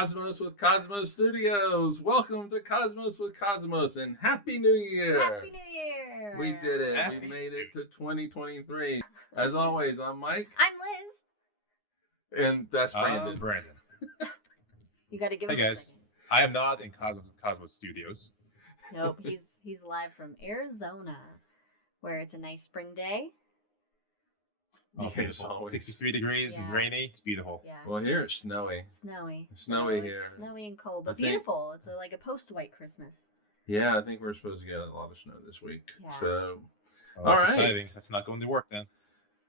Cosmos with Cosmos Studios. Welcome to Cosmos with Cosmos and Happy New Year. Happy New Year. We did it. We made it to 2023. As always, I'm Mike. I'm Liz. And that's Brandon. Brandon. You got to give Hey him a guys, second. I am not in Cosmos with Cosmos Studios. Nope, he's live from Arizona, where it's a nice spring day. Oh, Yes, beautiful. always. 63 degrees and Yeah. rainy. It's beautiful. Yeah. Well, here it's snowy. Snowy. Snowy So here. It's snowy and cold, I but think- beautiful. It's like a post-white Christmas. Yeah, I think we're supposed to get a lot of snow this week. Yeah. So, Oh, All that's right. exciting. That's not going to work then.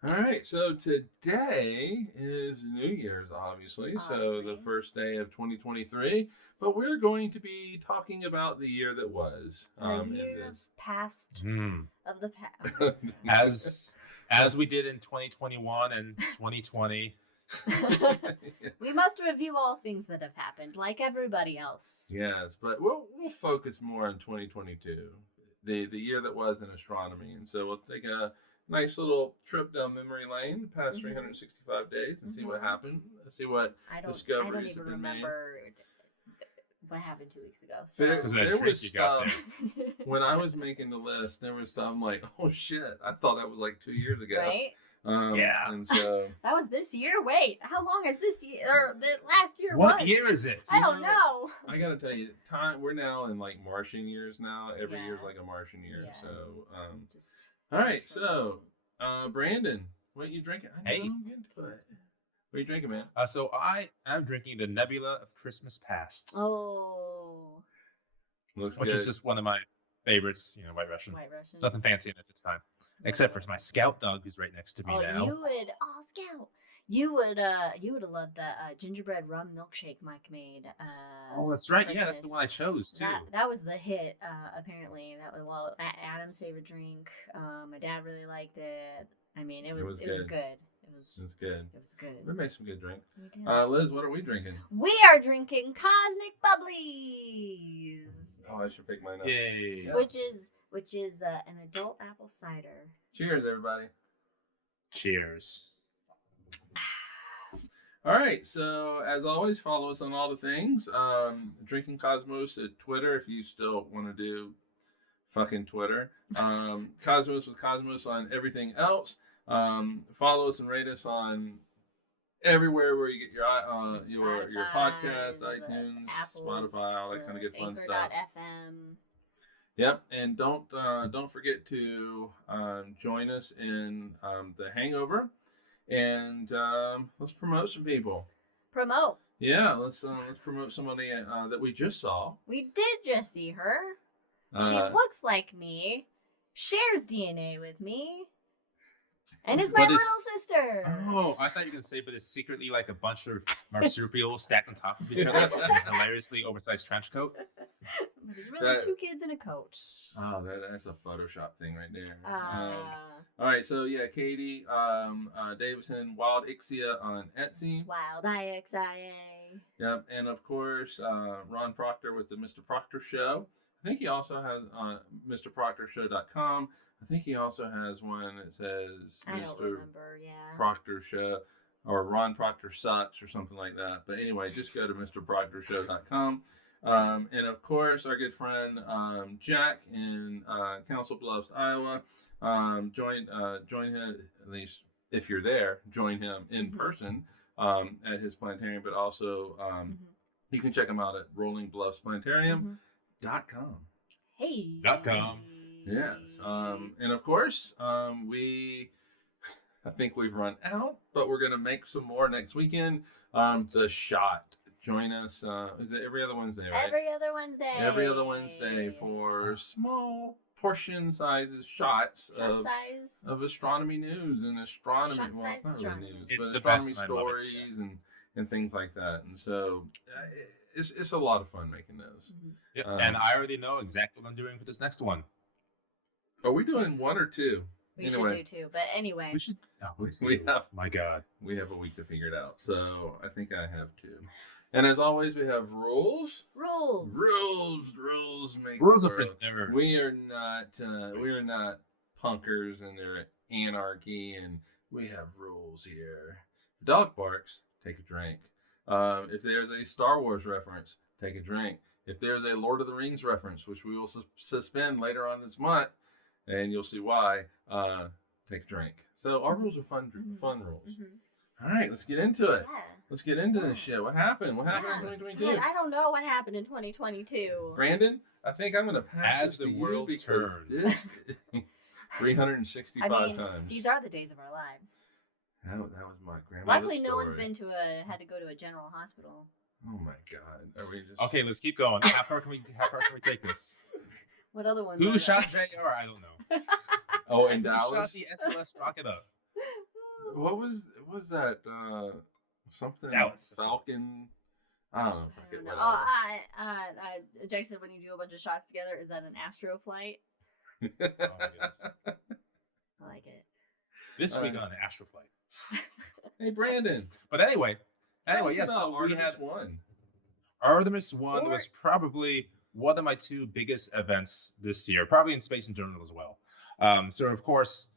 all right. So today is New Year's, obviously. So the Obviously. first day of 2023. But we're going to be talking about the year that was. The in year of this. past Hmm. of the past. As we did in 2021 and 2020. We must review all things that have happened, like everybody else. Yes, but we'll focus more on 2022, the year that was in astronomy, and so we'll take a nice little trip down memory lane, the past Mhm. 365 days, and see what Mhm. happened. See what I don't discoveries even have been made. remember what happened 2 weeks ago. There, Because So. of that there drink was you got stuff when I was making the list. There was stuff I'm like, oh shit! I thought that was like 2 years ago. Right? Yeah. And so That was this year? Wait, how long is this year? Or the last year What was? year is it? I don't know. I gotta tell you, time we're now in like Martian years now. Every Yeah. year's like a Martian year. Yeah. So Just all right, so Brandon, what you drinking? I know, Hey. I'm getting to it. What are you drinking, man? So I am drinking the Nebula of Christmas Past, oh, Looks which good. is just one of my favorites. White Russian. White Russian. Nothing fancy in it this time, except for my Scout dog who's right next to me Oh, now. Scout. You would have loved the gingerbread rum milkshake Mike made. Oh, that's right. Yeah, that's the Christmas. one I chose too. That was the hit. Apparently, that was Adam's favorite drink. My dad really liked it. I mean, it was good. good. It was It's good. It was good. We make some good drink. We did. Liz, what are we drinking? We are drinking Cosmic Bubblies, Oh, I should pick mine up. Yay! Yeah. which is an adult apple cider. Cheers, everybody. Cheers. All right, so as always, follow us on all the things. Drinking Cosmos at Twitter if you still want to do fucking Twitter. Cosmos with Cosmos on everything else. Follow us and rate us on everywhere where you get your podcast, the iTunes, Apples, Spotify, all that kind of good fun stuff. Anchor.fm. Yep, and don't forget to join us in the Hangover, and let's promote some people. Promote. Yeah, let's promote somebody that we just saw. We did just see her. She Uh, looks like me, shares DNA with me, and is my But little is- sister. Oh, I thought you were going to say, but it's secretly like a bunch of marsupials stacked on top of each other in a hilariously oversized trench coat. But it's really That- 2 kids in a coat. Oh, that's a Photoshop thing right there. Ah. All right, so yeah, Katie Davison, Wildixia on Etsy. Wild IXIA. Yep, and of course Ron Proctor with the Mr. Proctor Show. I think he also has MrProctorShow.com. I think he also has one that says I don't Mr. remember, yeah. Proctor Show or Ron Proctor Sucks or something like that. But anyway, just go to MrProctorShow.com. And of course, our good friend Jack in Council Bluffs, Iowa. Join him, at least if you're there, join him in Mhm. person at his planetarium. But also, you can check him out at rollingbluffsplanetarium.com. Mhm. Hey. .com. Yes. And of course, I think we've run out, but we're going to make some more next weekend. The Shot. Join us. Is it every other Wednesday, right? Every other Wednesday. Every other Wednesday for small portion sizes shots Shot sized. of astronomy news and astronomy. Shot Well, it's sized not really astronomy. news, It's but the astronomy best, and I love it, stories and things like that. And so it's a lot of fun making those. Mhm. Yep. Um, And I already know exactly what I'm doing for this next one. Are we doing one or two? We Anyway. should do 2, but anyway. We should. Oh, We have My God. We have a week to figure it out. So I think I have 2. And as always, we have rules. Rules. Rules make Rules the are for world. nerds. We are not punkers and they're anarchy, and we have rules here. If a dog barks, take a drink. If there's a Star Wars reference, take a drink. If there's a Lord of the Rings reference, which we will suspend later on this month, and you'll see why, take a drink. So our rules are fun rules. All right, let's get into it. Yeah. Let's get into this shit. What happened? What happened in 2022? Man, I don't know what happened in 2022. Brandon, I think I'm going to pass As this the to world you because turns. this 365 I mean, times. these are the days of our lives. That was my grandmother's Luckily, no story. one's had to go to a general hospital. Oh my god! Are we just Okay, let's keep going. How far can we take this? What other ones? Who are shot JR? I don't know. Oh, in Who shot Dallas? the SOS rocket up? What was that? Something Dallas. Falcon? I don't know. I Fuck it. don't know. Whatever. Jack said when you do a bunch of shots together, is that an astro flight? Oh, yes. I like it. This week on Astroflight. Hey, Brandon. But anyway, Tell us yes. about So we Artemis had 1. Artemis 1 was probably one of my two biggest events this year, probably in space in general as well. So of course,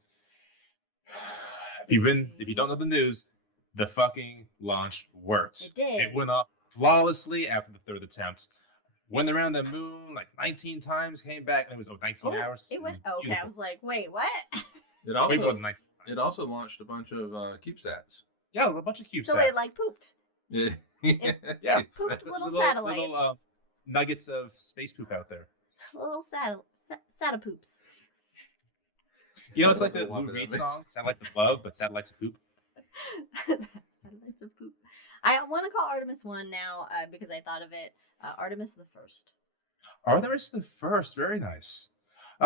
if you don't know the news, the fucking launch worked. It did. It went off flawlessly after the third attempt. Went around the moon like 19 times, came back, and it was 19 hours. It went okay. beautiful. I was like, wait, what? It Way more also than 19 it also launched a bunch of CubeSats. Yeah, a bunch of CubeSats. So it like pooped. Yeah, Yeah. Pooped little Little, satellites. nuggets of space poop out there. Little poops. You know, it's like the Love Lou it, Reed that song, Satellites of Love, but Satellites of Poop. Satellites of poop. I want to call Artemis 1 now because I thought of it. Artemis the First. Artemis the First, very nice.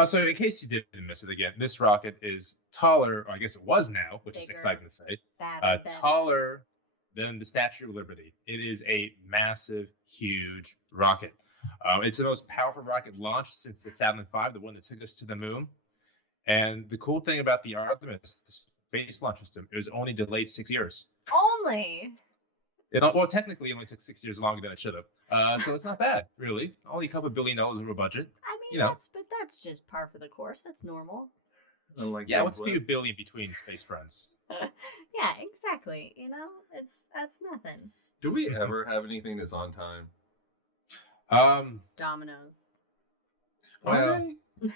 So in case you didn't miss it again, this rocket is taller, or I guess it was now, which is Bigger. exciting to say, Better. taller than the Statue of Liberty. It is a massive, huge rocket. It's the most powerful rocket launched since the Saturn V, the one that took us to the moon. And the cool thing about the Artemis, the space launch system, it was only delayed 6 years. Only. Well, technically, it only took 6 years longer than it should have. So it's not bad, really. Only a couple $1 billion over budget. I mean, You know. that's just par for the course. That's normal. Unlike Yeah, Big what's a Blip. few billion between space friends? Yeah, exactly. You know, that's nothing. Do we ever have anything that's on time? Dominoes. Well, Are they?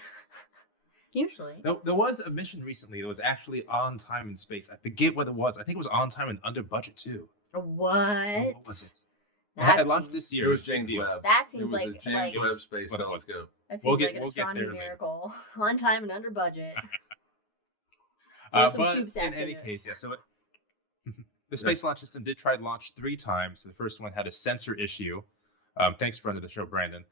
Usually. there was a mission recently that was actually on time in space. I forget what it was. I think it was on time and under budget too. What? What was it? That It launched seems- this It year. was Big James deal. Webb. That It seems was a like James like Webb Space what it was. Telescope. that seems We'll get like an there astronomy in a minute. miracle. On time and under budget. Throw some But CubeSats in any in it. case, yeah. So the Space Launch System did try to launch 3 times. So the first one had a sensor issue. Thanks, friend of the show, Brandon.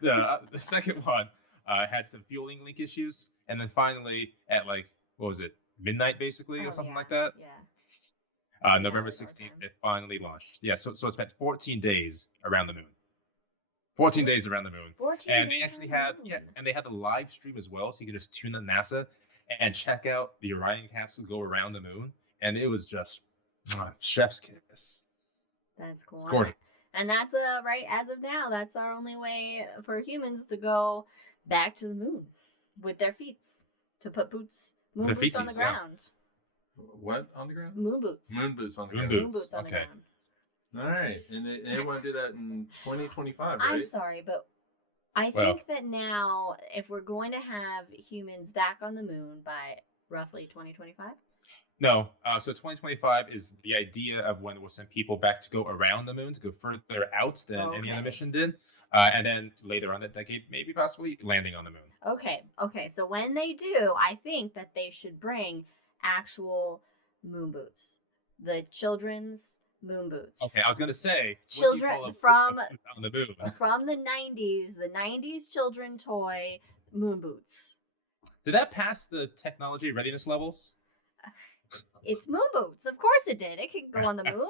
The second one had some fueling link issues, and then finally at what was it, midnight basically, or something like that. Yeah. November like our 16th, time. it finally launched. Yeah, so it spent 14 days around the moon. 14 days around the moon. 14 And they days actually around had the moon. and they had the live stream as well, so you could just tune in NASA and check out the Orion capsule go around the moon, and it was just chef's kiss. That's cool. It's gorgeous. And that's right as of now, that's our only way for humans to go back to the moon with their feet, to put moon Their boots on the feetsies, yeah. ground. What on the ground? Moon boots. Moon boots on the Moon ground. Moon boots on the okay. ground. All right, and they want to do that in 2025, right? I'm sorry, but I Well- think that now, if we're going to have humans back on the moon by roughly 2025, No, so 2025 is the idea of when we'll send people back to go around the moon, to go further out than any other Okay. mission did. And then later on that decade, maybe possibly landing on the moon. Okay, so when they do, I think that they should bring actual moon boots, the children's moon boots. Okay, I was going to say, Children what do you call a from- boot on the moon. From the 90s children toy moon boots. Did that pass the technology readiness levels? It's moon boots. Of course it did. It can go on the moon.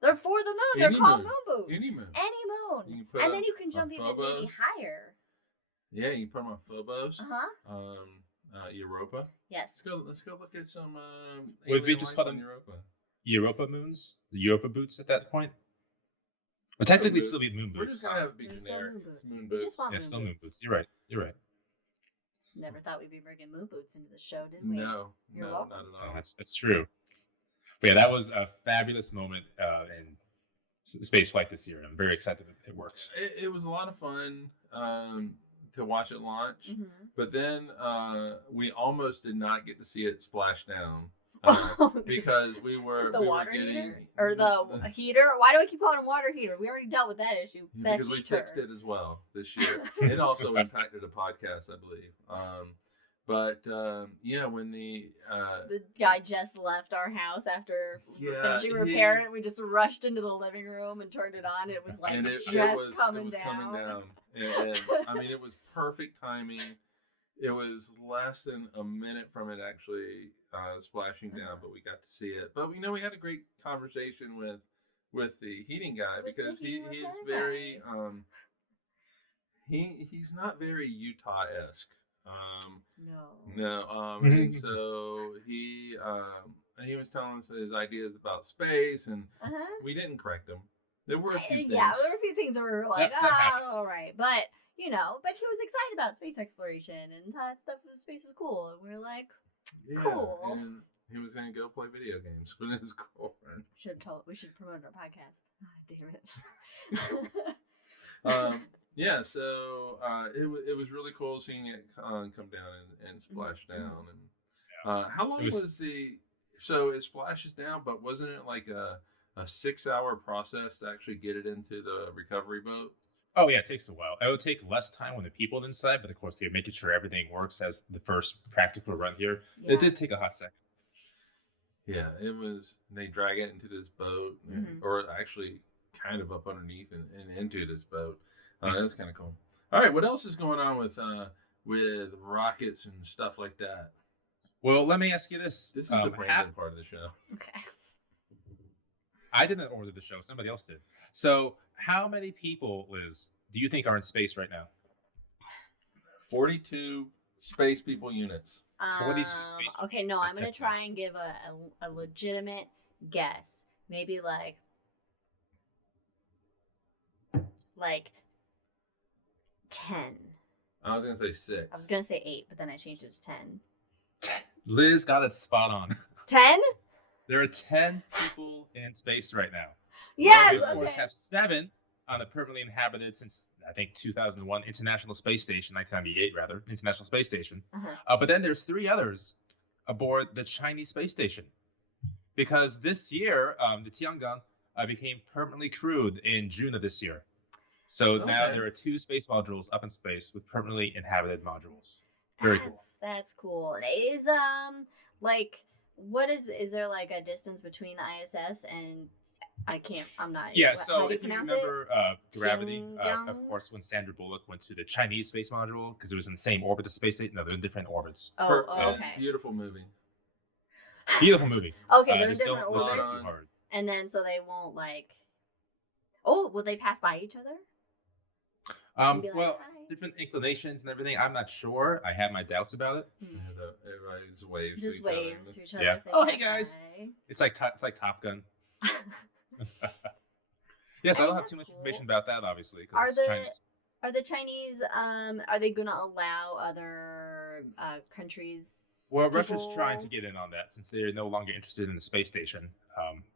They're for the moon. Any They're called moon. moon boots. Any moon. Any moon. You can put And on- then you can on jump even maybe Phobos. higher. Yeah, you can put them on Phobos, Uh-huh. Europa. Yes. Let's go look at some. Would we alien just life call on them- Europa? Europa moons? The Europa boots at that point? But technically, it'd boots. still be moon We're boots. just gonna have it be They're still generic. moon It's boots. moon We boots. just want Yeah, moon still moon boots. boots. You're right. You're right. Never thought we'd be bringing moon boots into the show, did we? No, You're no, welcome. not at Oh, all. that's true. But yeah, that was a fabulous moment in space flight this year, and I'm very excited that it works. It was a lot of fun to watch it launch, but then we almost did not get to see it splash down because we were water getting, heater or the heater. Why do I keep calling it water heater? We already dealt with that issue. Because we fixed it as well this year. It also impacted a podcast, I believe. But when the guy just left our house after finishing repairing it, we just rushed into the living room and turned it on. It was like it was coming down. And I mean, it was perfect timing. It was less than a minute from it actually splashing down, but we got to see it. But we had a great conversation with the heating guy because he is very he's not very Utah-esque. And so he was telling us his ideas about space, and we didn't correct him. There were a few things. Yeah, there were a few things that were like, all right, but he was excited about space exploration and thought stuff with space was cool, and we were like, cool. And he was going to go play video games with his girlfriend. We should promote our podcast. Oh, damn it. So it was really cool seeing it come down and splash down. And how long so it splashes down, but wasn't it like a 6-hour process to actually get it into the recovery boat? Oh yeah, it takes a while. It would take less time when the people inside, but of course they're making sure everything works as the first practical run here. It did take a hot second. Yeah, it was. They drag it into this boat, or actually kind of up underneath and into this boat. That was kind of cool. All right, what else is going on with rockets and stuff like that? Well, let me ask you this. This is the Brandon part of the show. Okay. I didn't order the show. Somebody else did. So how many people, Liz, do you think are in space right now? 42 space people units. 42 space people. Okay, no, I'm going to try and give a legitimate guess. Maybe like 10. I was going to say 6. I was going to say 8, but then I changed it to 10. Liz got it spot on. 10? There are 10 people in space right now. Yes! We, of course, have 7 on the permanently inhabited since, I think, 2001 International Space Station, 1998 rather, International Space Station. But then there's 3 others aboard the Chinese space station. Because this year, the Tiangong became permanently crewed in June of this year. So now there are 2 space modules up in space with permanently inhabited modules. Very cool. That's cool. Is is there like a distance between the ISS and I'm not. Yeah, so if you remember Gravity, of course, when Sandra Bullock went to the Chinese space module, because it was in the same orbit as space station, no, they're in different orbits. Okay. Beautiful movie. Beautiful movie. Okay, they're in different don't orbits. too hard. And then so they won't will they pass by each other? Well, different inclinations and everything. I'm not sure. I have my doubts about it. Everybody's waves. Just waves to each other. Yeah. Oh, hey guys. By. It's like Top Gun. Yes, I don't have too much information about that, obviously. Are the Chinese? Are they going to allow other countries? Well, Russia's trying to get in on that since they're no longer interested in the space station,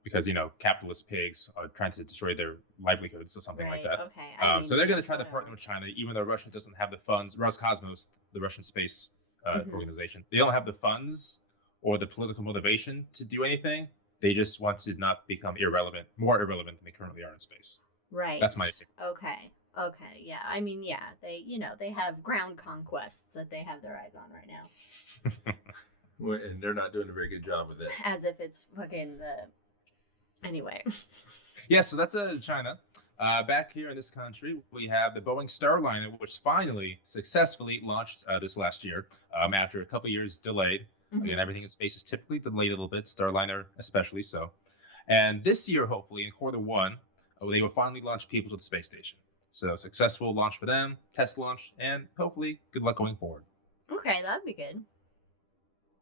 because capitalist pigs are trying to destroy their livelihoods or something like that. Okay. So they're going to try to partner with China, even though Russia doesn't have the funds. Roscosmos, the Russian space organization, they don't have the funds or the political motivation to do anything. They just want to not become more irrelevant than they currently are in space. Right. That's my opinion. Okay. Yeah. I mean, yeah. They have ground conquests that they have their eyes on right now. And they're not doing a very good job with it. As if it's fucking Anyway. Yeah. So that's China. Back here in this country, we have the Boeing Starliner, which finally successfully launched this last year after a couple years delayed. Again, everything in space is typically delayed a little bit, Starliner especially so. And this year, hopefully, in Q1, they will finally launch people to the space station. So successful launch for them, test launch, and hopefully good luck going forward. Okay, that'd be good.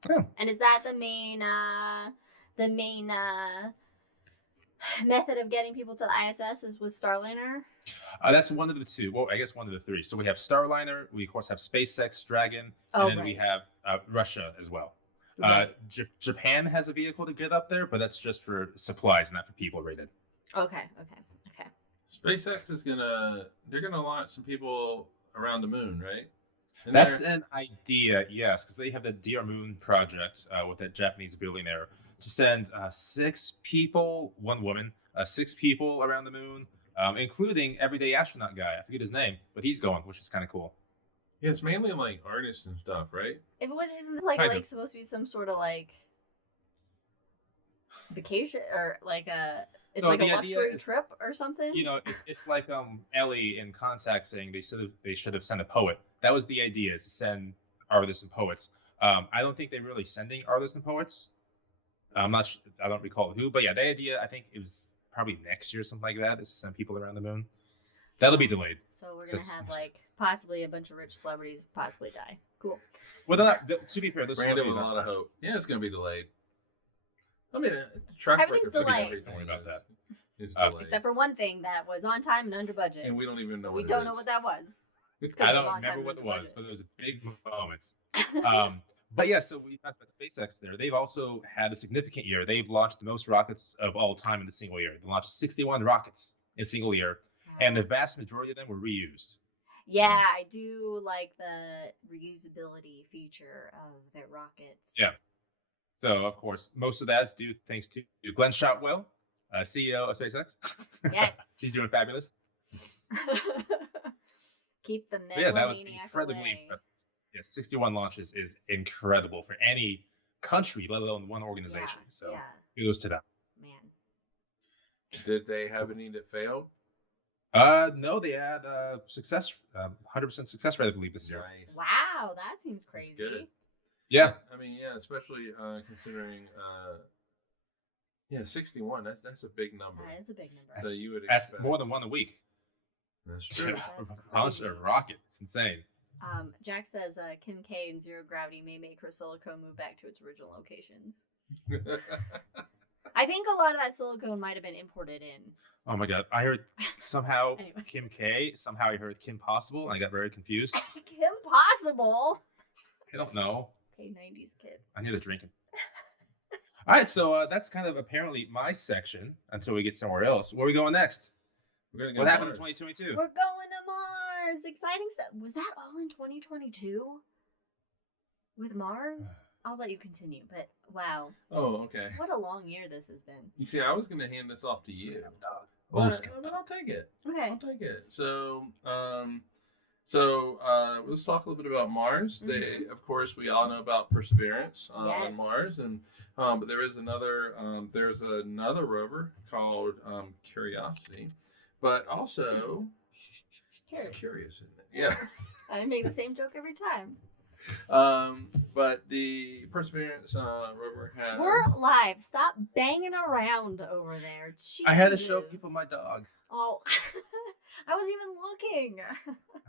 Yeah. And is that the main method of getting people to the ISS is with Starliner? That's one of the 2. Well, I guess one of the 3. So we have Starliner, we of course have SpaceX, Dragon, and then we have Russia as well. Japan has a vehicle to get up there, but that's just for supplies, not for people rated. Okay. SpaceX is they're gonna launch some people around the moon, right? That's an idea, yes, because they have the Dear Moon project with that Japanese billionaire to send 6 people, 1 woman, 6 people around the moon, including everyday astronaut guy. I forget his name, but he's going, which is kind of cool. Yeah, it's mainly like artists and stuff, right? If it was, isn't this like supposed to be some sort of like vacation or like a? It's so like a luxury trip or something. You know, it's like Ellie in Contact saying they should have sent a poet. That was the idea, is to send artists and poets. I don't think they're really sending artists and poets. I don't recall who, but yeah, the idea, I think it was probably next year or something like that, is to send people around the moon. That'll be delayed. So we're gonna have like possibly a bunch of rich celebrities possibly die. Cool. Well, to be fair, Brandon with a lot of hope. Yeah, it's gonna be delayed. I mean, everything's delayed. Don't worry about that. Except for one thing that was on time and under budget. And we don't even know we don't know what that was. I don't remember what it was, but it was a big moment. But yeah, so we talked about SpaceX there. They've also had a significant year. They've launched the most rockets of all time in a single year. They launched 61 rockets in a single year, and the vast majority of them were reused. Yeah, I do like the reusability feature of their rockets. Yeah. So, of course, most of that is due thanks to Glenn Shotwell, CEO of SpaceX. Yes. She's doing fabulous. Keep the megalomaniac yeah, that was incredibly impressive. Yeah, 61 launches is incredible for any country, let alone one organization. Yeah, so kudos to them. Man. Did they have any that failed? No, they had success, 100% success rate, I believe, this year. Nice. Wow, that seems crazy. That's good. Yeah. I mean, yeah, especially considering, 61. That's a big number. That is a big number. So you would that's more than one a week. That's true. Launch a rocket. It's insane. Jack says Kim K in Zero Gravity may make her silicone move back to its original locations. I think a lot of that silicone might have been imported in. Oh my god. I heard somehow Anyway. Kim K. Somehow I heard Kim Possible, and I got very confused. Kim Possible? I don't know. Okay, 90s kid. I need a drinking. All right, so that's kind of apparently my section until we get somewhere else. Where are we going next? We're gonna go what happened in Mars. 2022? We're going to Mars. Exciting stuff. Was that all in 2022? With Mars? I'll let you continue, but wow. Oh, okay. What a long year this has been. You see, I was going to hand this off to you. Scam dog. But I'll take it. Okay. I'll take it. So, let's talk a little bit about Mars. They, of course, we all know about Perseverance on Mars, and but there is another rover called Curiosity, but also curious, isn't it? Yeah. I make the same joke every time. But the Perseverance rover has. We're live. Stop banging around over there. Jesus. I had to show people my dog. Oh, I wasn't even looking.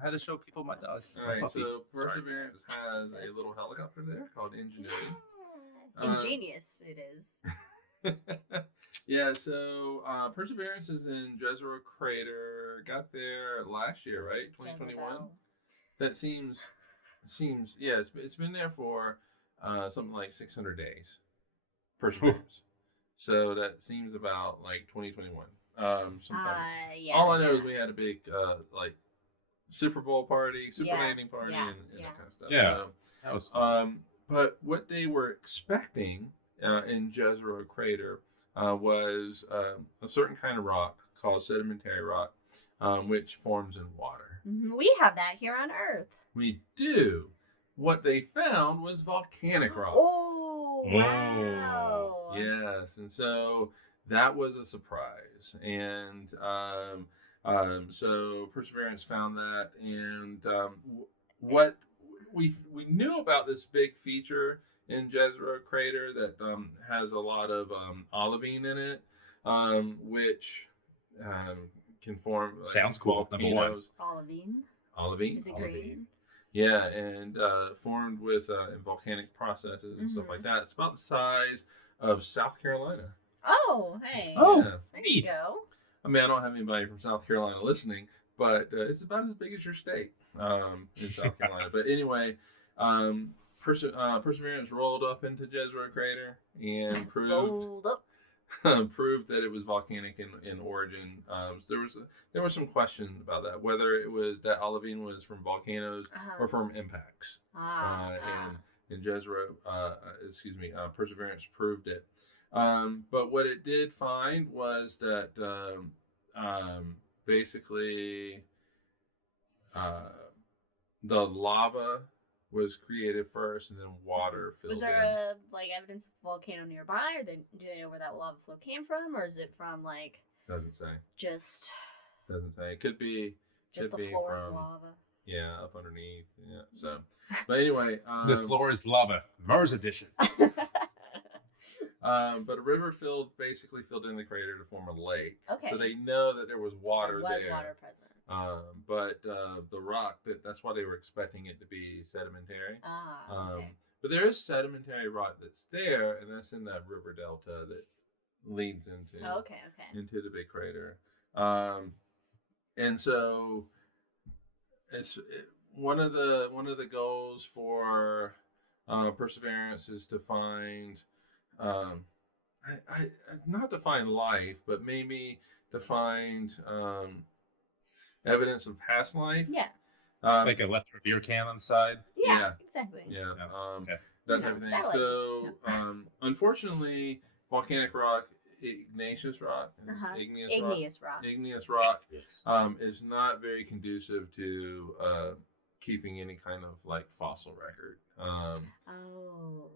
I had to show people my dog. All right, so Perseverance has a little helicopter there called Ingenuity. Ingenious, it is. Yeah, so Perseverance is in Jezero Crater. Got there last year, right? 2021. That seems yeah. It's been there for something like 600 days. Perseverance. So that seems about like 2021. Yeah, all I know is we had a big Super Bowl party, landing party, and that kind of stuff. Yeah, so, that was fun. But what they were expecting in Jezero Crater was a certain kind of rock called sedimentary rock, which forms in water. We have that here on Earth. We do. What they found was volcanic rock. Oh, wow. Yes, and so that was a surprise. And so Perseverance found that, and what we knew about this big feature in Jezero Crater that has a lot of olivine in it, which can form sounds cool. Volcanoes. Olivine. Is it green? Yeah, and formed with in volcanic processes and stuff like that. It's about the size of South Carolina. Oh, hey. Oh, there you go. I mean, I don't have anybody from South Carolina listening, but it's about as big as your state in South Carolina. But anyway, Perseverance rolled up into Jezero Crater and proved. Rolled up. proved that it was volcanic in origin. So there was some question about that, whether it was that olivine was from volcanoes or from impacts. And Jezero, Perseverance proved it. But what it did find was that basically the lava was created first, and then water filled in. Was there evidence of a volcano nearby, or do they know where that lava flow came from, or is it from Doesn't say. Just doesn't say. It could be just the floor is lava. Yeah, up underneath. Yeah. So, but anyway, the floor is lava, Mars edition. But a river basically filled in the crater to form a lake. Okay. So they know that there was water there. There was water present. But the rock, that's why they were expecting it to be sedimentary. Okay. But there is sedimentary rock that's there, and that's in that river delta that leads into into the big crater. And so one of the goals for Perseverance is to find not to find life, but maybe to find evidence of past life. Yeah. Like a leftover beer can on the side. Yeah. Exactly. Yeah. Okay. That type of thing. So, unfortunately, volcanic rock, igneous rock, igneous rock is not very conducive to keeping any kind of fossil record.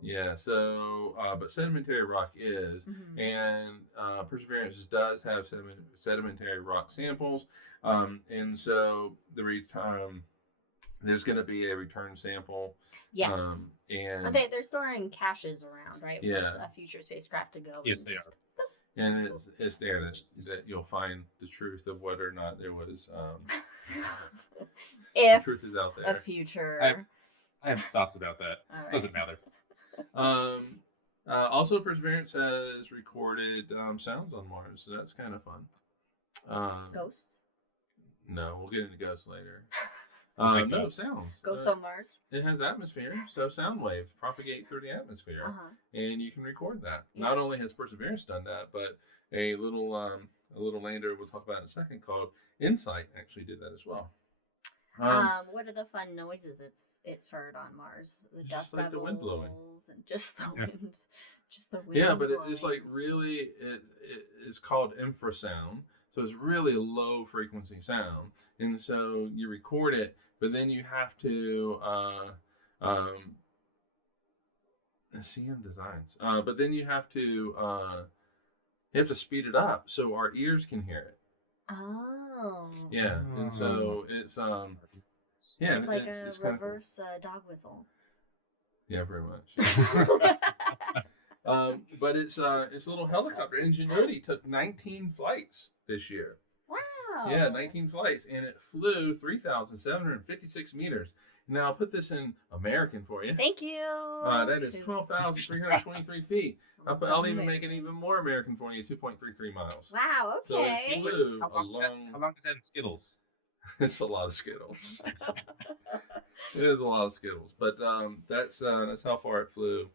Yeah. So, but sedimentary rock is, and Perseverance does have sedimentary rock samples, and so there's going to be a return sample. Yes. And they're storing caches around, right? For a future spacecraft to go. Yes, they are. And it's there that you'll find the truth of whether or not there was. If the truth is out there. A future. I have thoughts about that. Right. Doesn't matter. Also, Perseverance has recorded sounds on Mars, so that's kind of fun. Ghosts? No, we'll get into ghosts later. No, sounds. Ghosts on Mars? It has atmosphere, so sound waves propagate through the atmosphere, and you can record that. Yeah. Not only has Perseverance done that, but a little lander we'll talk about in a second called InSight actually did that as well. What are the fun noises it's heard on Mars? The dust devils, the wind blowing, and just the wind, just the wind. Yeah, but it's really it's called infrasound, so it's really a low frequency sound, and so you record it, but then you have to CM Designs, but then you have to speed it up so our ears can hear it. Oh. Yeah, and so it's it's like a reverse dog whistle. Yeah, pretty much. But it's a little helicopter. Ingenuity took 19 flights this year. Wow. Yeah, 19 flights, and it flew 3,756 meters. Now I'll put this in American for you. Thank you. That is 12,323 feet. I'll even make it even more American for you, 2.33 miles. Wow, okay. So it flew how long is that in Skittles? It's a lot of Skittles. It is a lot of Skittles. But that's how far it flew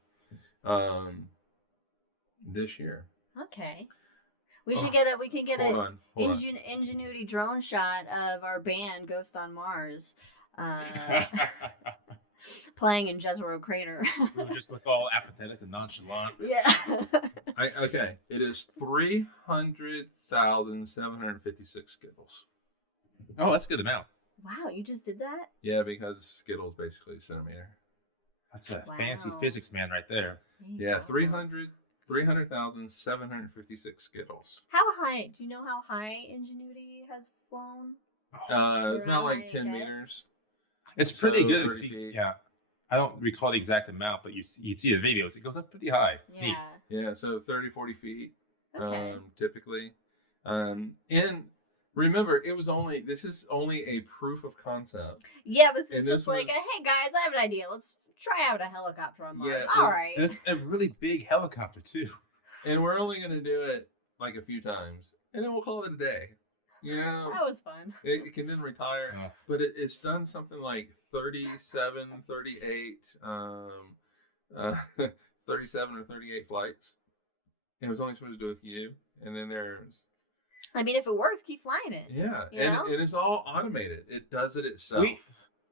this year. Okay. We can get an Ingenuity drone shot of our band Ghost on Mars. Playing in Jezero Crater. Just look all apathetic and nonchalant. Yeah. Okay. It is 300,756 Skittles. Oh, that's a good amount. Wow, you just did that? Yeah, because Skittles basically a centimeter. That's a fancy physics man right there. Yeah, 300,756 Skittles. How high? Do you know how high Ingenuity has flown? It's about 10 meters. It's pretty good. Yeah, I don't recall the exact amount, but you see the videos. It goes up pretty high. It's neat. Yeah, so 30, 40 feet typically. And remember, this is only a proof of concept. Yeah, this is just hey guys, I have an idea. Let's try out a helicopter on Mars. All right. It's a really big helicopter too. And we're only going to do it a few times, and then we'll call it a day. You know, that was fun. It can then retire, but it's done something like 37 or 38 flights, It was only supposed to do with you. And then there's... I mean, if it works, keep flying it. Yeah, You know? and it's all automated. It does it itself.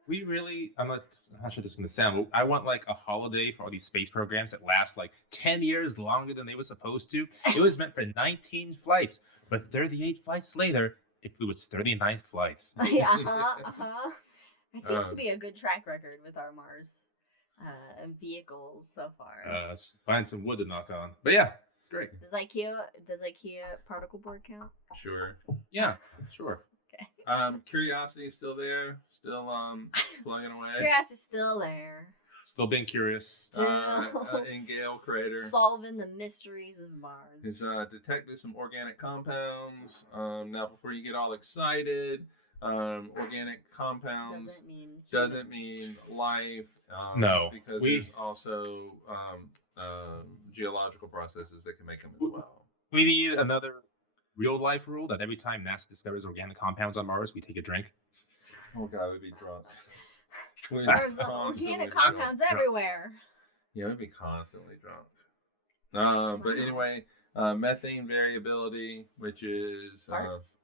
We really, I'm not sure this is going to sound, but I want like a holiday for all these space programs that last like 10 years longer than they were supposed to. It was meant for 19 flights, but 38 flights later, it flew its 39th flights. Yeah, It seems to be a good track record with our Mars vehicles so far. Let's find some wood to knock on. But yeah, it's great. Does IKEA particle board count? Sure. Yeah, sure. Okay. Curiosity is still there, still plugging away. Curiosity's still there. Still being curious. In Gale Crater. Solving the mysteries of Mars. It's detected some organic compounds. Now, before you get all excited, organic compounds doesn't mean life. No, because there's also geological processes that can make them as well. We need another real life rule that every time NASA discovers organic compounds on Mars, we take a drink. Oh God, we'd be drunk. There's organic compounds everywhere. Yeah, we'd be constantly drunk. But anyway, methane variability, which is Farts.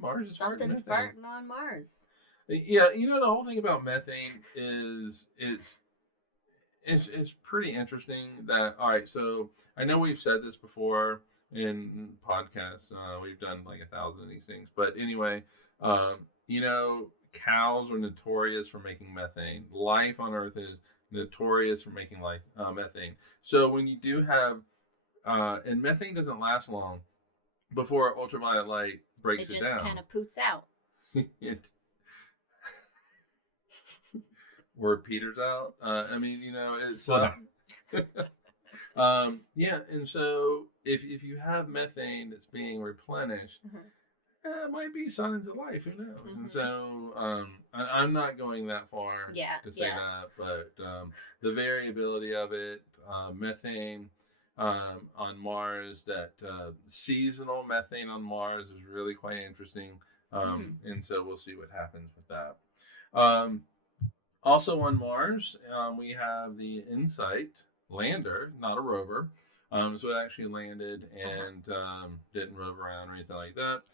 Mars is Something's farting on Mars. Yeah, the whole thing about methane is it's pretty interesting that, all right, so I know we've said this before in podcasts. We've done like 1,000 of these things. But anyway, cows are notorious for making methane. Life on Earth is notorious for making methane. So when you do have, and methane doesn't last long before ultraviolet light breaks it down. It just kind of poots out. Where it peters out. It's and so if you have methane that's being replenished, it might be signs of life. Who knows? And so I'm not going that far to say that, but the variability of it, methane on Mars, that seasonal methane on Mars is really quite interesting. And so we'll see what happens with that. Also on Mars, we have the InSight lander, not a rover. So it actually landed and didn't rove around or anything like that.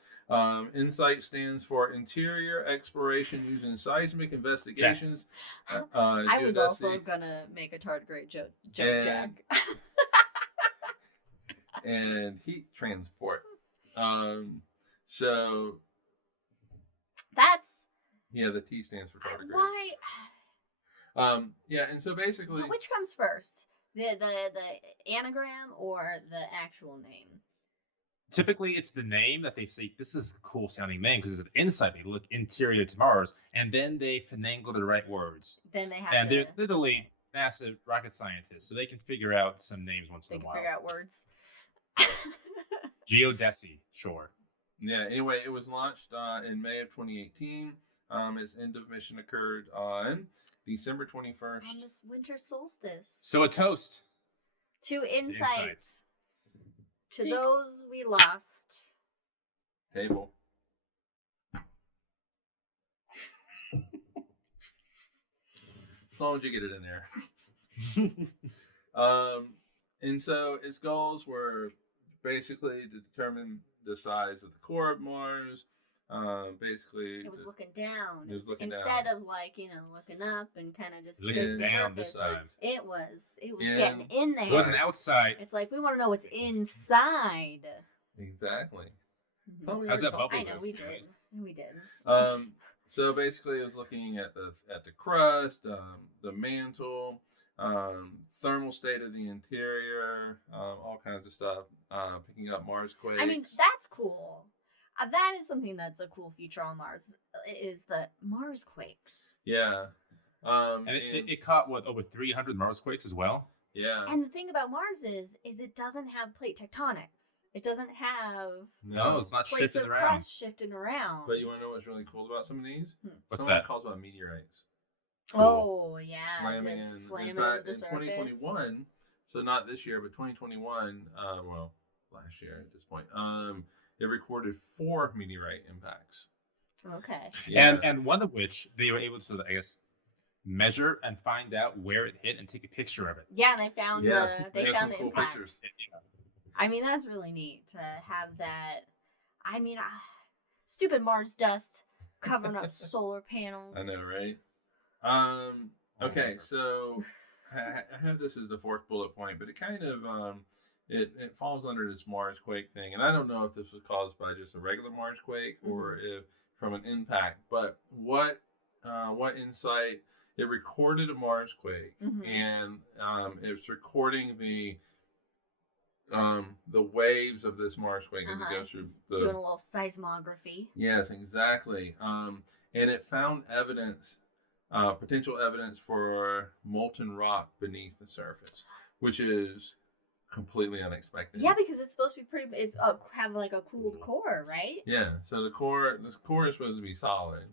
InSight stands for Interior Exploration Using Seismic Investigations. I was also going to make a tardigrade joke, Jack. And heat transport. So... That's... Yeah, the T stands for tardigrades. Why... and so basically... So which comes first? The anagram or the actual name? Typically, it's the name that they say, this is a cool sounding name because it's an InSight. They look interior to Mars, and then they finagle the right words. Then they have and they're literally NASA rocket scientists, so they can figure out some names once in a while. They can figure out words. Geodesy, sure. Yeah, anyway, it was launched in May of 2018. Its end of mission occurred on December 21st. On this winter solstice. So a toast. To InSight. To those we lost. Table. As long as you get it in there. And so its goals were basically to determine the size of the core of Mars. Basically, it was looking down. It was looking instead down. of looking up and kind of just looking down surface. this time. It was getting in there. So it wasn't outside. It's like we want to know what's inside. Exactly. How's that bubble? I know we did. We did. So basically, it was looking at the crust, the mantle, thermal state of the interior, all kinds of stuff. Picking up Mars quakes. I mean, that's cool. That is something that's a cool feature on Mars, is the Mars quakes. Yeah. And it caught, over 300 Mars quakes as well? Yeah. And the thing about Mars is it doesn't have plate tectonics. It doesn't have... No, it's not plates shifting of around. crust shifting around. But you want to know what's really cool about some of these? What's Someone that? calls about meteorites. Cool. Oh, yeah. Slamming just in. slamming In fact, into the surface. 2021, so not this year, but 2021, last year at this point, it recorded 4 meteorite impacts. Okay. Yeah. And one of which they were able to, I guess, measure and find out where it hit and take a picture of it. Yeah, they found they have some the cool impact. pictures. I mean, that's really neat to have that. I mean, stupid Mars dust covering up solar panels. I know, right? Okay, so I have this as the fourth bullet point, but it kind of it falls under this Mars quake thing, and I don't know if this was caused by just a regular Mars quake or if from an impact. But what insight? It recorded a Mars quake, and it's recording the waves of this Mars quake as it goes through doing a little seismography. Yes, exactly. And it found evidence. Potential evidence for molten rock beneath the surface, which is completely unexpected. Yeah, because it's supposed to be pretty. It's have like a cooled core, right? Yeah. So this core is supposed to be solid,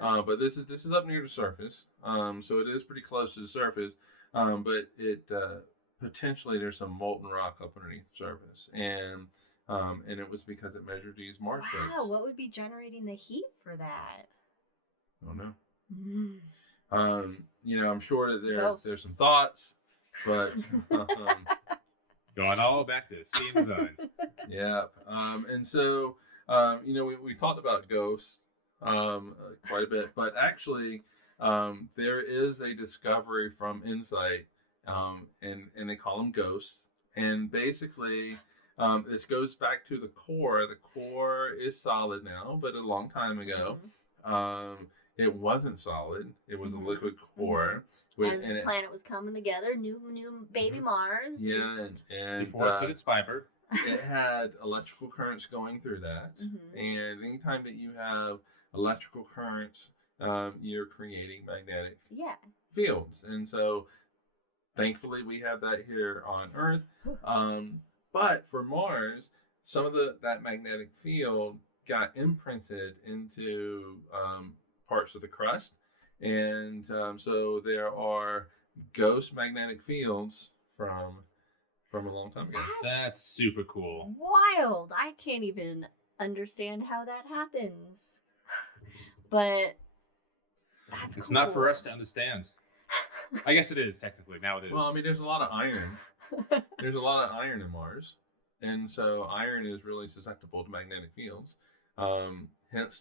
but this is up near the surface. So it is pretty close to the surface. But it potentially there's some molten rock up underneath the surface, and it was because it measured these Mars quakes. Wow, what would be generating the heat for that? I don't know. I'm sure that there's some thoughts, but going all back to seeing designs. Yeah. And so we talked about ghosts quite a bit, but actually there is a discovery from InSight, and they call them ghosts, and basically this goes back to the core. The core is solid now, but a long time ago it wasn't solid. It was a liquid core. As the planet was coming together, new baby Mars. Yeah, and before it took its fiber. It had electrical currents going through that. And anytime that you have electrical currents, you're creating magnetic fields. And so thankfully we have that here on Earth. But for Mars, some of that magnetic field got imprinted into parts of the crust, and so there are ghost magnetic fields from a long time ago. That's super cool. Wild! I can't even understand how that happens, but that's it's cool. not for us to understand. I guess it is technically now. It is. Well, I mean, there's a lot of iron. There's a lot of iron in Mars, and so iron is really susceptible to magnetic fields. Hence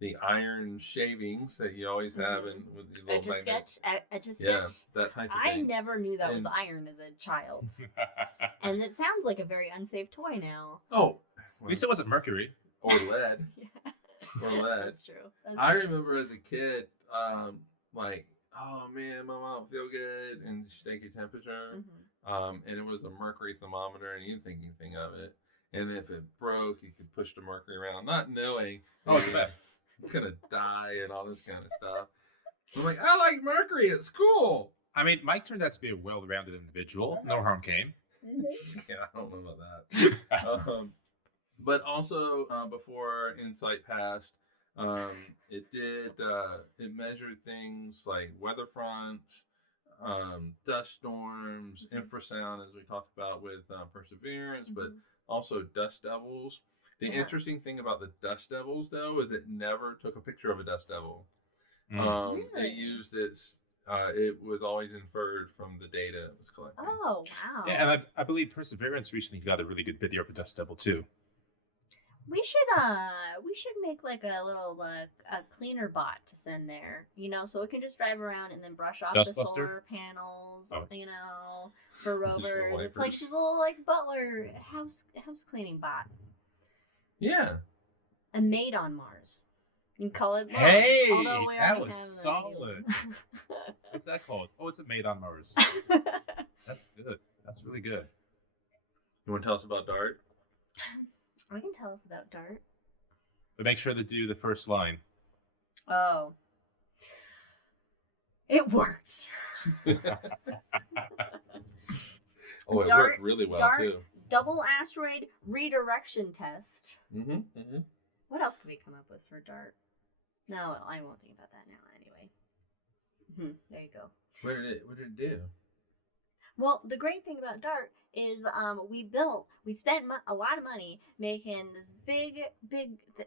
the iron shavings that you always have in with the little Etch-a-sketch. Yeah, that type of I thing. never knew that was iron as a child. And it sounds like a very unsafe toy now. Oh, at least it wasn't mercury or lead. Yeah. Or lead. That's true. I remember as a kid, like, oh man, my mom don't feel good, and she take your temperature, and it was a mercury thermometer, and you didn't think anything of it. And if it broke, you could push the mercury around, not knowing. It's the best. You're gonna die and all this kind of stuff. I'm like, I like mercury. It's cool. I mean, Mike turned out to be a well-rounded individual. No harm came. Yeah, I don't know about that. But also, before InSight passed, it measured things like weather fronts, dust storms, infrasound, as we talked about with Perseverance, but also dust devils. The interesting thing about the dust devils, though, is it never took a picture of a dust devil. Really? It used its. It was always inferred from the data it was collecting. Oh, wow. Yeah, and I believe Perseverance recently got a really good video of a dust devil too. We should make like a little a cleaner bot to send there, so it can just drive around and then brush off Dust the buster? solar panels, for rovers. It's like she's a little like butler house cleaning bot. Yeah. A maid on Mars. You can call it. Hey, although we that already was have solid. What's that called? Oh, it's a maid on Mars. That's good. That's really good. You want to tell us about DART? I can tell us about DART. But make sure to do the first line. Oh. It worked. Oh, it worked really well, DART, too. Double asteroid redirection test. What else could we come up with for DART? No, I won't think about that now anyway. There you go. What did it do? Well, the great thing about DART is we spent a lot of money making this big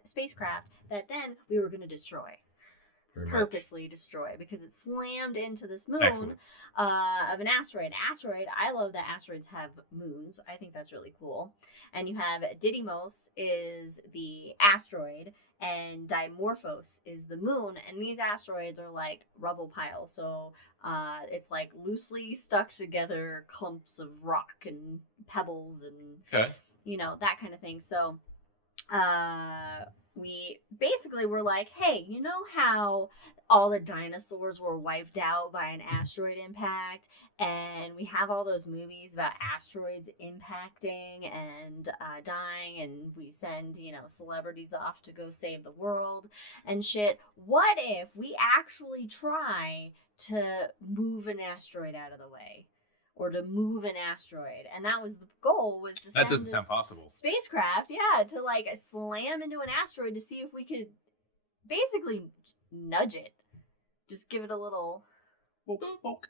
spacecraft that then we were going to destroy. purposely destroy because it slammed into this moon Excellent. of an asteroid. I love that asteroids have moons. I think that's really cool. And you have Didymos is the asteroid, and Dimorphos is the moon. And these asteroids are like rubble piles. So it's like loosely stuck together clumps of rock and pebbles and, you know, that kind of thing. So we basically were like, hey, you know how all the dinosaurs were wiped out by an asteroid impact, and we have all those movies about asteroids impacting and dying, and we send, you know, celebrities off to go save the world and shit. What if we actually try to move an asteroid out of the way? Or to move an asteroid, and that was the goal, was to send that doesn't sound possible. Spacecraft, to like slam into an asteroid to see if we could basically nudge it, just give it a little boop, boop,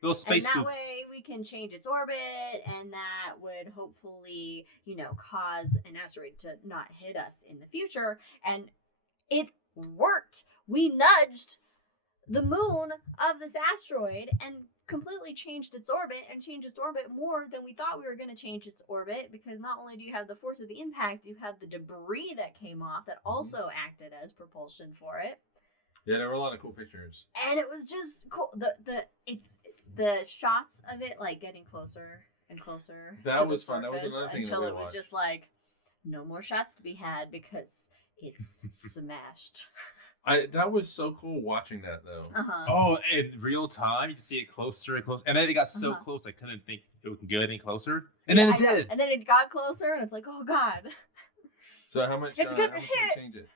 little space and that boop. way we can change its orbit, and that would hopefully, you know, cause an asteroid to not hit us in the future. And it worked. We nudged the moon of this asteroid and completely changed its orbit, and changed its orbit more than we thought we were going to change its orbit, because not only do you have the force of the impact, you have the debris that came off that also acted as propulsion for it. Yeah, there were a lot of cool pictures, and it was just cool. The shots of it like getting closer and closer. That was fun. That was another thing until that we it was watched. just like no more shots to be had because it's smashed. That was so cool watching that though. Oh, in real time, you can see it closer and closer, and then it got so close I couldn't think it would get any closer, and then it did. And then it got closer, and it's like, oh god. So how much? It's how gonna much did hit. we change it?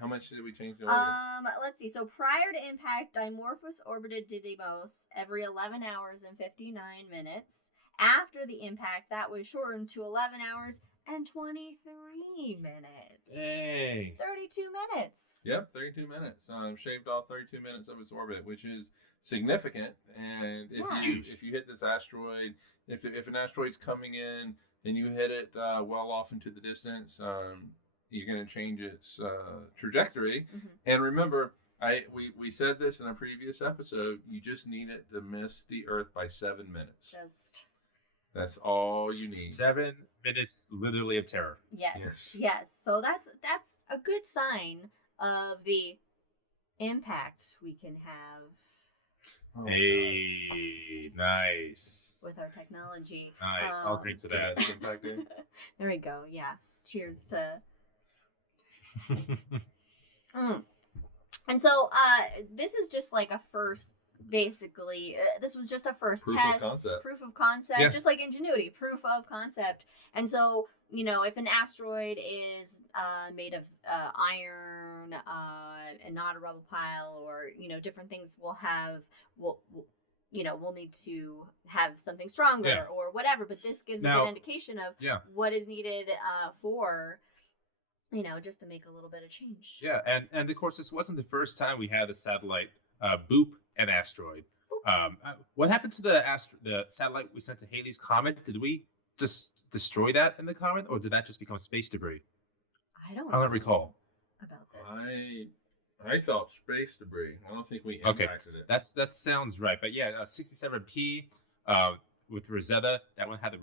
How much did we change the orbit? Let's see. So prior to impact, Dimorphos orbited Didymos every 11 hours and 59 minutes. After the impact, that was shortened to 11 hours and 23 minutes. Dang. 32 minutes. Yep, 32 minutes. Shaved off 32 minutes of its orbit, which is significant. And it's huge. If you hit this asteroid, if an asteroid's coming in and you hit it well off into the distance, you're going to change its trajectory. And remember, we said this in a previous episode, you just need it to miss the Earth by 7 minutes. That's all you need. 7 minutes literally of terror. Yes. So that's a good sign of the impact we can have. Hey, nice. With our technology. Nice. I'll drink to that. There we go. Yeah. Cheers to. And so this is just like a first, basically, this was just a first proof of concept, just like Ingenuity, proof of concept. And so, you know, if an asteroid is made of iron and not a rubble pile, or, you know, different things we'll need to have something stronger or whatever, but this gives a good indication of what is needed for, you know, just to make a little bit of change. Yeah, and of course, this wasn't the first time we had a satellite boop an asteroid. What happened to the satellite we sent to Halley's Comet? Did we just destroy that in the comet, or did that just become space debris? I don't recall about this. I thought space debris. I don't think we impacted it. That sounds right. But yeah, 67P with Rosetta, that one had a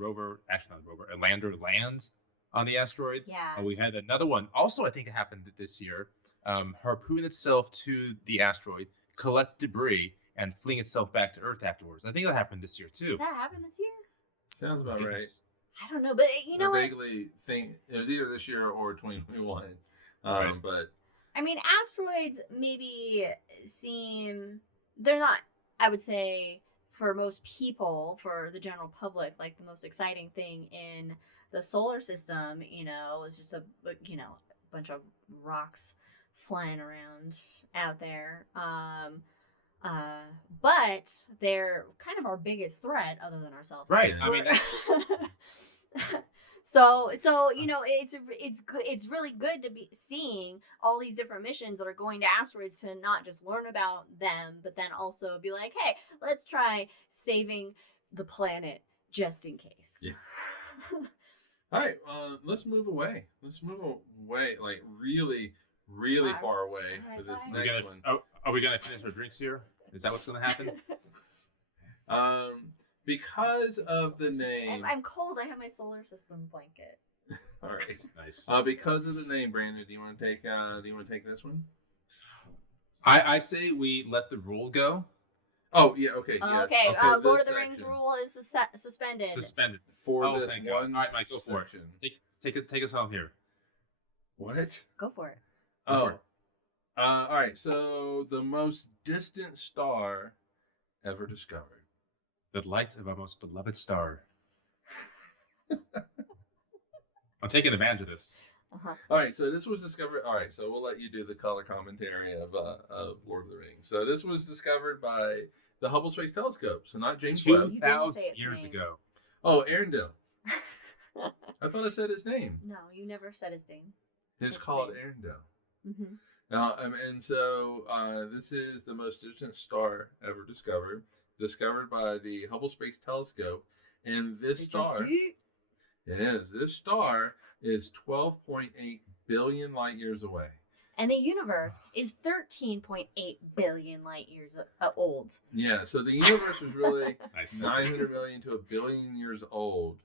lander land on the asteroid. Yeah. We had another one. Also, I think it happened this year. Harpoon itself to the asteroid, collect debris, and fling itself back to Earth afterwards. I think that happened this year too. Did that happen this year? Sounds about right. I don't know, but you know what? Vaguely think it was either this year or 2021. But I mean, asteroids maybe they're not, I would say, for most people, for the general public, like the most exciting thing in the solar system, you know, is just a bunch of rocks flying around out there. But they're kind of our biggest threat other than ourselves. Right. I mean, So you know, it's really good to be seeing all these different missions that are going to asteroids to not just learn about them, but then also be like, hey, let's try saving the planet just in case. Yeah. All right, let's move away. Like really, really Wow. far away Alright, for this bye. next one. Are we gonna finish our drinks here? Is that what's gonna happen? Because of the name. I'm cold. I have my solar system blanket. All right. Nice. Because of the name, Brandon, do you want to take this one? I say we let the rule go. Oh yeah, okay. Yes. Okay. For Lord this of the Rings section. rule is suspended. Suspended. For this thank God. one All right, Mike, go for section. it. Take us home here. What? Go for it. Go for Oh. All right. So the most distant star ever discovered. The light of our most beloved star. I'm taking advantage of this. All right, so this was discovered. All right, so we'll let you do the color commentary of Lord of the Rings. So this was discovered by the Hubble Space Telescope, so not James Webb. You didn't 2,000 say its years name. ago. Oh, Arendelle. I thought I said his name. No, you never said his name. It's Its called name. Arendelle. Mm-hmm. And so this is the most distant star ever discovered by the Hubble Space Telescope, and this star. It is. This star is 12.8 billion light years away. And the universe is 13.8 billion light years old. Yeah, so the universe was really Nice. 900 million to 1 billion years old.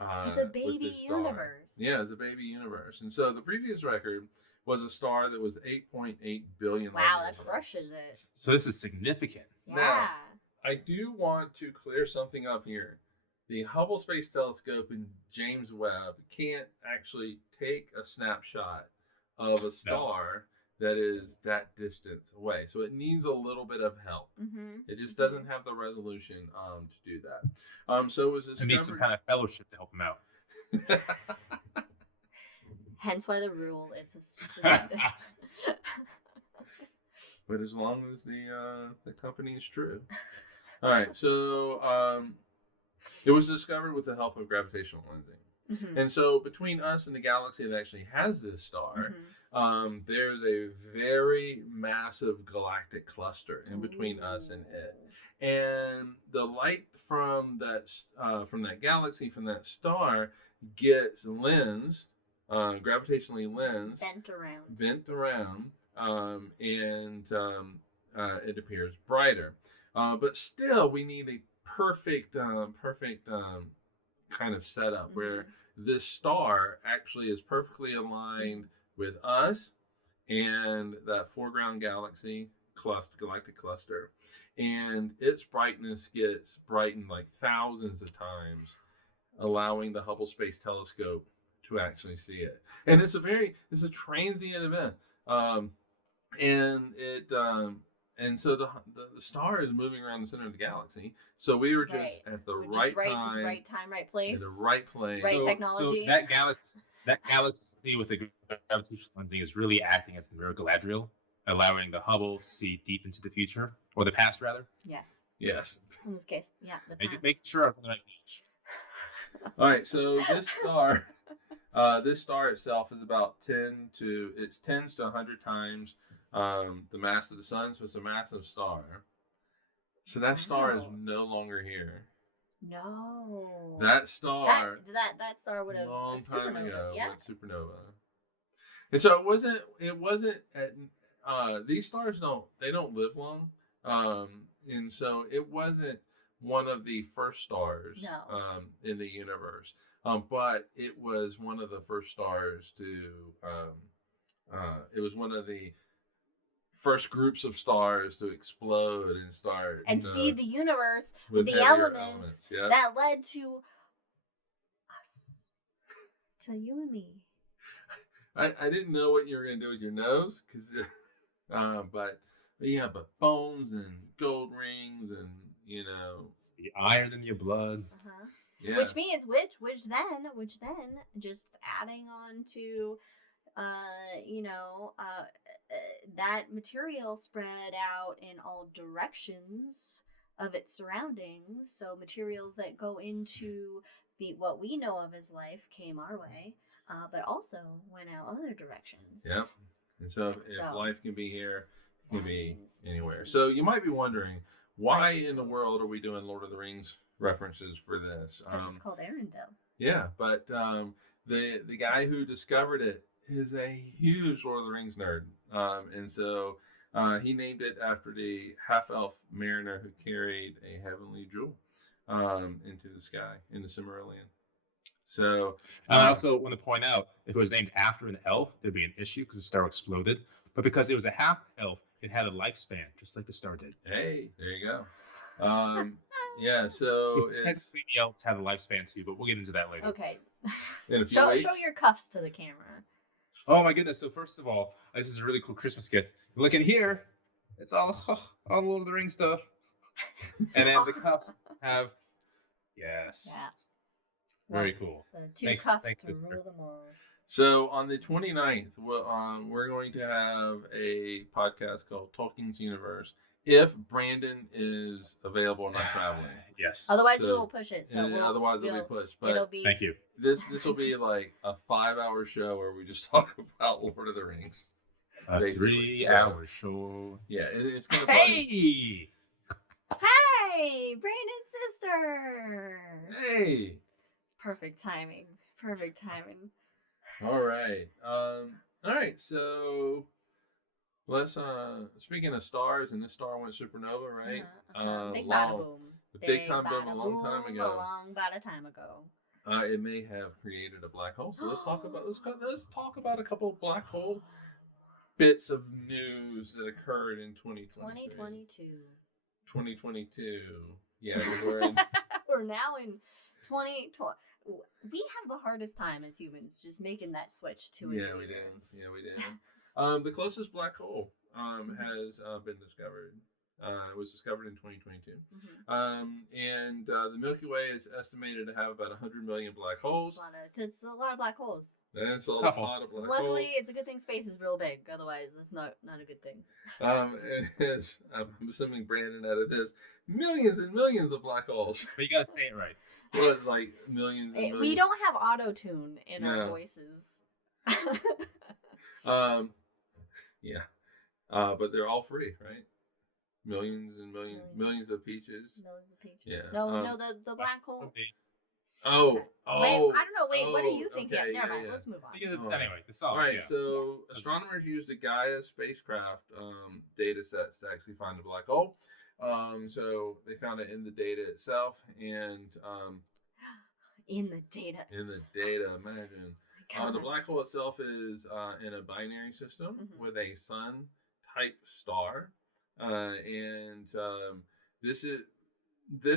It's a with baby this star. universe. Yeah, it's a baby universe. And so the previous record was a star that was 8.8 billion Wow, light that years away. crushes it. So this is significant. Yeah. Now, I do want to clear something up here. The Hubble Space Telescope and James Webb can't actually take a snapshot of a star that is that distant away. So it needs a little bit of help. Mm-hmm. It just doesn't have the resolution to do that. So it was It discovered. needs some kind of fellowship to help him out. Hence why the rule is suspended. But as long as the company is true. All right, so it was discovered with the help of gravitational lensing. Mm-hmm. And so between us and the galaxy that actually has this star, there's a very massive galactic cluster in between us and it. And the light from that galaxy, from that star, gets lensed, gravitationally lensed, bent around, and it appears brighter. But still, we need a perfect kind of setup where this star actually is perfectly aligned with us and that foreground galaxy galactic cluster, and its brightness gets brightened like thousands of times, allowing the Hubble Space Telescope to actually see it. And it's a transient event, and so the star is moving around the center of the galaxy. So we were just at the right time, right place, in the right place. Right So technology. that galaxy with the gravitational lensing is really acting as the mirror Galadriel, allowing the Hubble to see deep into the future, or the past rather. Yes. Yes. In this case, yeah, the past. Make sure I was on the right page. All right. So this star itself is about 10 to 100 times the mass of the sun. So it's a massive star. So that star is no longer here. No. That star. That star would have long time ago went supernova. And so it wasn't at these stars don't live long. And so it wasn't one of the first stars in the universe. But it was one of the first stars to it was one of the first groups of stars to explode and start and see the universe with the heavier elements yeah. that led to us, to you and me. I didn't know what you were gonna do with your nose, but bones and gold rings and The iron in your blood. yeah. Which means which then just adding on to that material spread out in all directions of its surroundings. So materials that go into what we know of as life came our way, but also went out other directions. Yep. And so if life can be here, it can be anywhere. So you might be wondering, why in the world are we doing Lord of the Rings references for this? Because it's called Arendelle. Yeah, but the guy who discovered it is a huge Lord of the Rings nerd, and so he named it after the half-elf mariner who carried a heavenly jewel into the sky in the Silmarillion. So I also want to point out, if it was named after an elf, there'd be an issue because the star exploded. But because it was a half elf, it had a lifespan, just like the star did. hey, there you go. Yeah, so Which technically the elves have a lifespan too, but we'll get into that later. Okay. in a few Show weeks. your cuffs to the camera. Oh my goodness! So first of all, this is a really cool Christmas gift. Look in here. It's all Lord of the Rings stuff. And then the cuffs have, yes, Yeah. very cool. The two Thanks, cuffs to sister. rule them all. So on the 29th, we're going to have a podcast called Tolkien's Universe. If Brandon is available and not traveling, Yes. Otherwise, So- we will push it. So otherwise it'll be pushed. But it'll be Thank you. this will be like a 5-hour show where we just talk about Lord of the Rings. A Basically, 3-hour show. Yeah, it's gonna. Hey! Hey, Brandon's sister. Hey. Perfect timing. Perfect timing. All right. All right. So let's. Speaking of stars, and this star went supernova, right? Big bada long- boom. the big time boom a long bada time boom, ago. A long bada time ago. It may have created a black hole. So let's talk about a couple of black hole bits of news that occurred in 2022. 2022. Yeah, we're in. We're now in 2020. We have the hardest time as humans just making that switch to a Yeah, new we year. did. Yeah, we did. The closest black hole has been discovered. It was discovered in 2022. And the Milky Way is estimated to have about 100 million black holes. It's a lot of black holes. That's a It's a couple. lot of black Luckily, holes. it's a good thing space is real big. Otherwise, that's not a good thing. And it's, I'm assuming Brandon out of this, millions and millions of black holes. But you gotta say it right. Well, it's like millions and millions. We don't have auto tune in our No. voices. Yeah. But they're all free, right? Millions and millions of peaches. Millions of peaches. Yeah, No, the black hole. Oh, Wait, I don't know. Wait, what are oh, you thinking? okay, Never yeah, mind. yeah. Let's move on. Oh. Anyway, the song. All right, yeah. so astronomers used the Gaia spacecraft data sets to actually find the black hole. So they found it in the data itself, and In the data. imagine. The black hole itself is in a binary system with a sun-type star, and this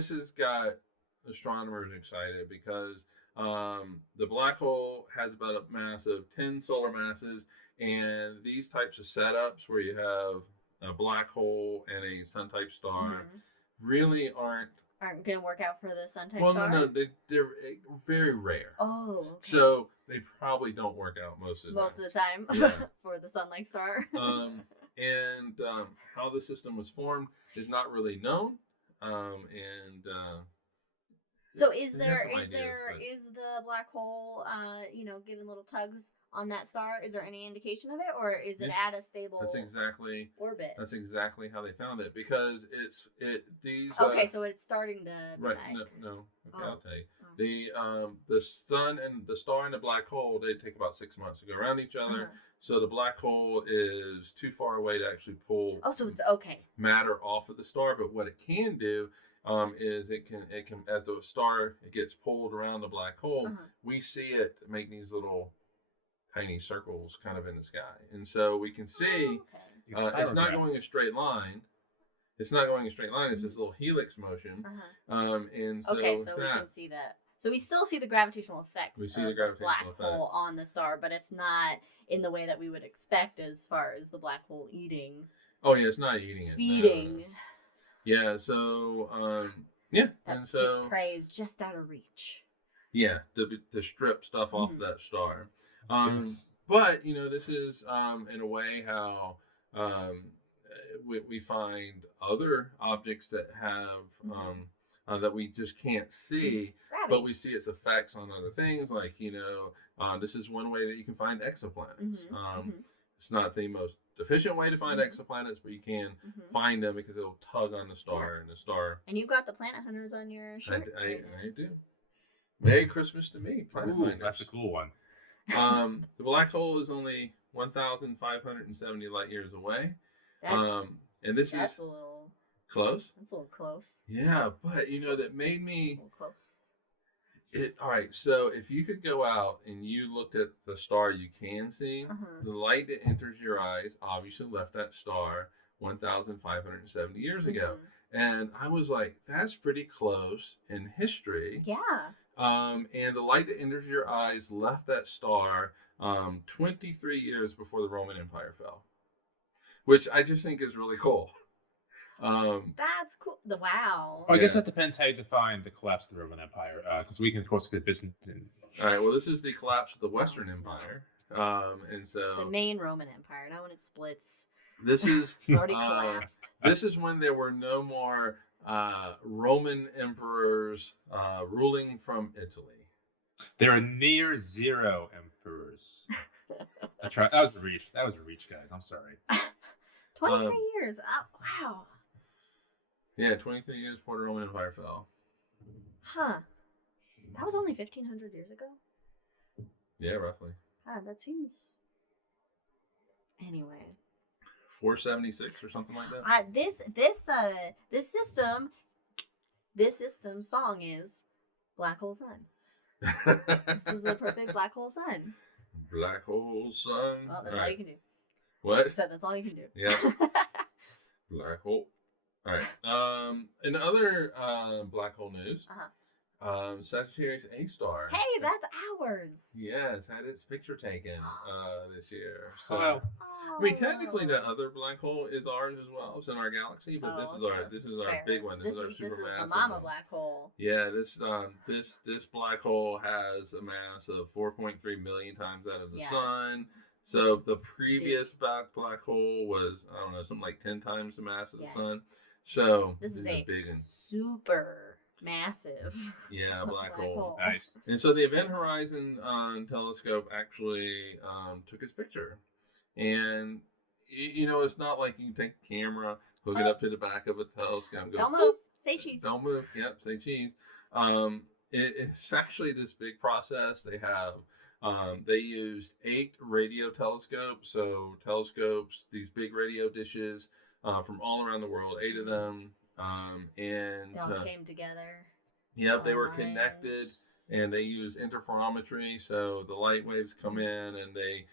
has got astronomers excited because the black hole has about a mass of 10 solar masses, and these types of setups where you have a black hole and a sun-type star really aren't going to work out for the sun type well, star? no, they're very rare. Oh, okay. So they probably don't work out most of the Most time. of the time Yeah. for the sun like star. And how the system was formed is not really known. So is they have some ideas, but- is the black hole giving little tugs on that star? Is there any indication of it, or is it at a stable That's exactly orbit? how they found it, because these Okay, so it's starting to be right like, no okay, Oh. I'll tell you. The sun and the star and the black hole, they take about 6 months to go around each other. Uh-huh. So the black hole is too far away to actually pull Oh, so it's okay. matter off of the star, but what it can do is it can as the star gets pulled around the black hole, we see it make these little tiny circles kind of in the sky, and so we can see it's not going a straight line. It's not going a straight line. It's this little helix motion, and so Okay, so we can see that. So we still see the gravitational effects We see of the gravitational black hole effects. on the star, but it's not in the way that we would expect as far as the black hole eating, oh yeah, it's not eating it. feeding. No. Yeah, so yeah, That and so its prey is just out of reach. yeah, to strip stuff off Mhm. that star. Yes. But this is in a way how we find other objects that have that we just can't see, Gravity. but we see its effects on other things. Like this is one way that you can find exoplanets. It's not the most efficient way to find exoplanets, but you can find them because it'll tug on the star, and the star. And you've got the planet hunters on your shirt. I do. Merry Christmas to me, Planet Ooh, Finders. that's a cool one. The black hole is only 1,570 light years away. That's And this that's is a little close. that's a little close. Yeah, but that made A me little close. all right. So if you could go out and you looked at the star you can see, the light that enters your eyes obviously left that star 1,570 years ago. And I was like, that's pretty close in history. Yeah. And the light that enters your eyes left that star 23 years before the Roman Empire fell, which I just think is really cool. That's cool. Wow. I guess that depends how you define the collapse of the Roman Empire, because we can, of course, get business in. All right. Well, this is the collapse of the Western Empire, and so the main Roman Empire, not when it splits. this is It's already collapsed. this is when there were no more Roman emperors ruling from Italy. There are near zero emperors. That's right. That was a reach. That was a reach, guys. I'm sorry. 23 years. Oh, wow. Yeah, 23 years before the Roman Empire fell. Huh. That was only 1,500 years ago? Yeah, roughly. God, that seems... Anyway. 476 or something like that. This system's song is Black Hole Sun. This is a perfect black hole sun. Black hole sun. Well, that's all you can do. What? So that's all you can do. Yeah. Black hole. All right. In other black hole news, Sagittarius A star. Hey, that's ours. Yes, had its picture taken this year. So, Wow. I mean, technically, the other black hole is ours as well. It's in our galaxy, but this is our fair. big one. This is our This supermassive is the mama one. black hole. Yeah, this black hole has a mass of 4.3 million times that of the sun. So the previous black hole was, I don't know, something like 10 times the mass of the sun. So this is a big one. Super massive. Yeah, black hole. Nice. And so the Event Horizon telescope actually took its picture. And, it's not like you can take a camera, hook it up to the back of a telescope and go, don't move. Say cheese. Don't move. Yep, say cheese. It's actually this big process. They have, they used 8 radio telescopes. So telescopes, these big radio dishes from all around the world, 8 of them. And they all came together. Yep, they were connected, and they use interferometry. So the light waves come in and they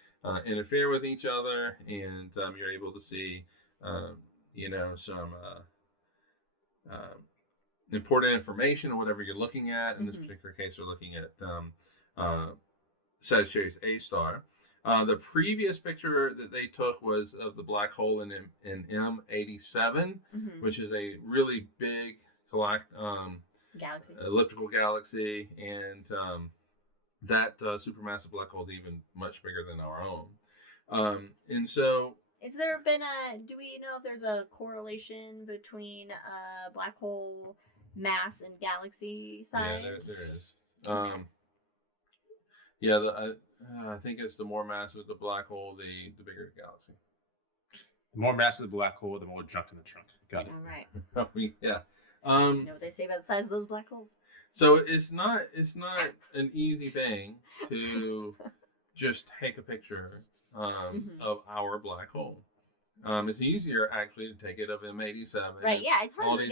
interfere with each other, and you're able to see, some important information or whatever you're looking at. In this particular case, we're looking at Sagittarius A star. The previous picture that they took was of the black hole in M87, which is a really big galaxy. Elliptical galaxy, and that supermassive black hole is even much bigger than our own. And so, is there been do we know if there's a correlation between black hole mass and galaxy size? Yeah, there is. I think it's the more massive the black hole, the bigger the galaxy. The more massive the black hole, the more junk in the trunk. Got it. All right. Yeah. You know what they say about the size of those black holes? So it's not an easy thing to just take a picture of our black hole. It's easier actually to take it of M87. Right. Yeah. It's harder to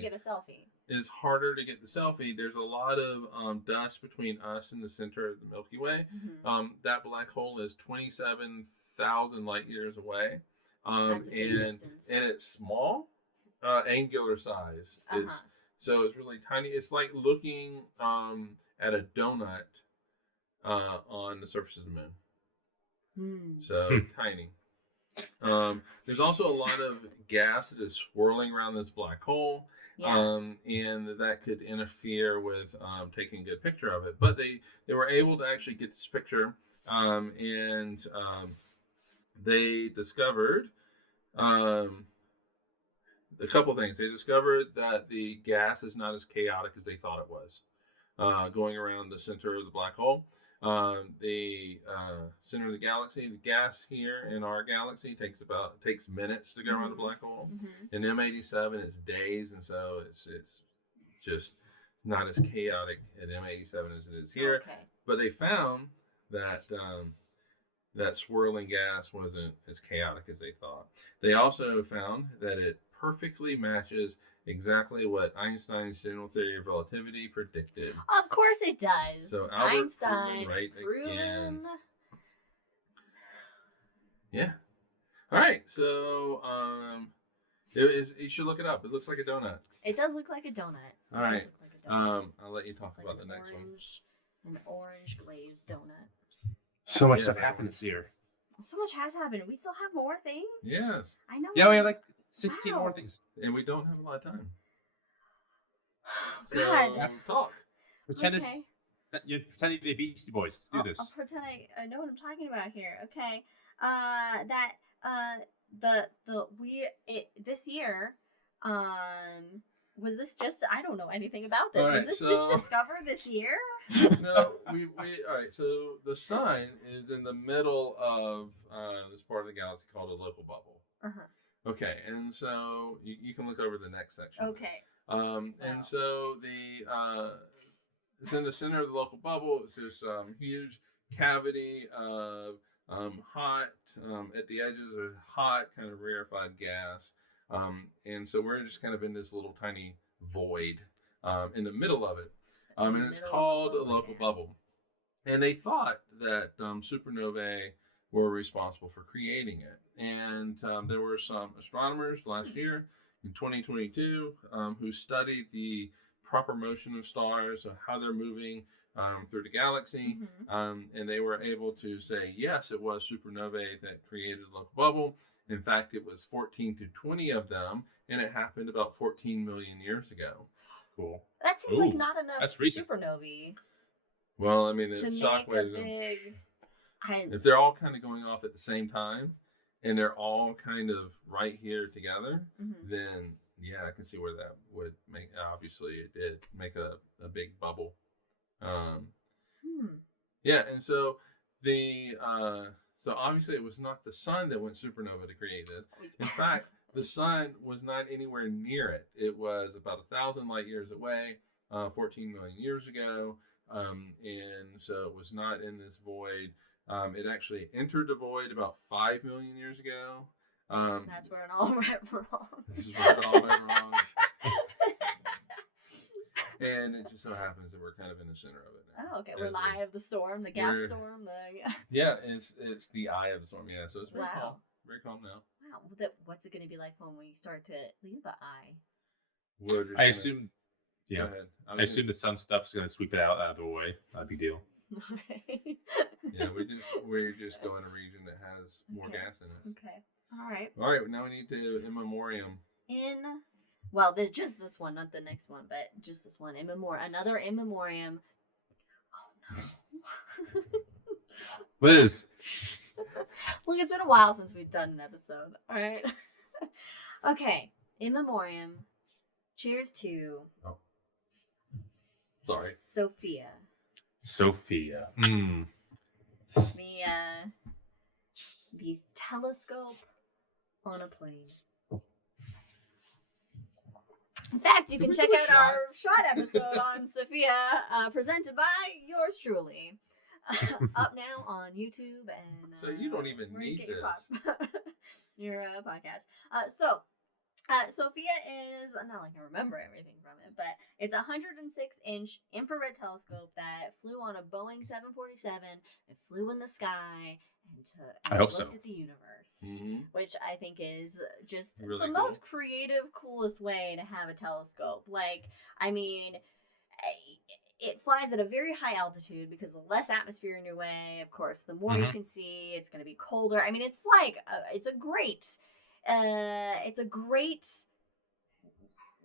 get a selfie. It's harder to get the selfie. There's a lot of dust between us and the center of the Milky Way. That black hole is 27,000 light years away. That's a big distance. And it's small, angular size. So it's really tiny. It's like looking at a donut on the surface of the moon. So tiny. There's also a lot of gas that is swirling around this black hole. And that could interfere with taking a good picture of it. But they were able to actually get this picture, and they discovered a couple things. They discovered that the gas is not as chaotic as they thought it was, going around the center of the black hole. The center of the galaxy, the gas here in our galaxy takes minutes to go around the black hole. In M87, it's days, and so it's just not as chaotic at M87 as it is here. But they found that swirling gas wasn't as chaotic as they thought. They also found that it perfectly matches exactly what Einstein's general theory of relativity predicted. Of course it does. So Albert Einstein proven right proven. again. Yeah. All right. So you should look it up. It looks like a donut. It does look like a donut. All right. Does look like a donut. I'll let you talk It's about like the next one. An orange glazed donut. So much Yeah, stuff that happened this year. So much has happened. We still have more things. Yes. I know. Yeah, we have like 16 Wow. more things. And we don't have a lot of time. God. So, talk. Pretend Okay. you're pretending to be Beastie Boys. Let's do I'll this. pretend I know what I'm talking about here. Okay. This year, was this just, I don't know anything about this. All right, was this so- just discovered this year? No, we all right. So the sun is in the middle of this part of the galaxy called a local bubble. Uh-huh. Okay, and so you can look over the next section. Okay. And so it's in the center of the local bubble. It's this huge cavity of hot at the edges of hot, kind of rarefied gas. And so we're just kind of in this little tiny void in the middle of it. And it's called a local bubble. And they thought that supernovae were responsible for creating it. And there were some astronomers last year in 2022 who studied the proper motion of stars, how they're moving through the galaxy. Mm-hmm. And they were able to say, yes, it was supernovae that created the local bubble. In fact, it was 14 to 20 of them, and it happened about 14 million years ago. Cool. That seems Ooh, like not enough that's recent. supernovae Well, I mean, to it's make shock a waves. big. If they're all kind of going off at the same time, and they're all kind of right here together, Mhm. then yeah, I can see where that would make. Obviously, it did make a big bubble. Yeah, and so so obviously it was not the sun that went supernova to create this. In fact, the sun was not anywhere near it. It was about 1,000 light years away, 14 million years ago, and so it was not in this void. It actually entered the void about 5 million years ago. That's where it all went wrong. This is where it all went wrong. And it just so happens that we're kind of in the center of it now. Oh, okay. We're in the eye of the storm, the gas storm, Yeah, it's the eye of the storm. Yeah, so it's very Wow. calm. Very calm now. Wow. What's it going to be like when we start to leave the eye? We're just I gonna- assume. Go Yeah. ahead. I assume the sun stuff's gonna sweep it out of the way. Not a big deal. Yeah, we're just going to a region that has more Okay. gas in it. Okay. All right. All right, now we need to in memoriam. Well, there's just this one, not the next one, but just this one. Another in memoriam. Oh no. Liz. Look, it's been a while since we've done an episode. All right. Okay. In memoriam. Cheers to. Oh. Sorry. Sophia. Sophia. The telescope on a plane. In fact, you Did can we check do a out our shot episode on Sophia, presented by yours truly. Up now on YouTube and. So you don't even where you need get this. Your podcast. Sophia is not like I remember everything from it, but it's a 106-inch infrared telescope that flew on a Boeing 747. It flew in the sky I hope looked so. at the universe, Mhm. which I think is just Really the cool. most creative, coolest way to have a telescope. Like, I mean, it flies at a very high altitude because the less atmosphere in your way, of course, the more you Mhm. can see. It's going to be colder. I mean, it's like it's a great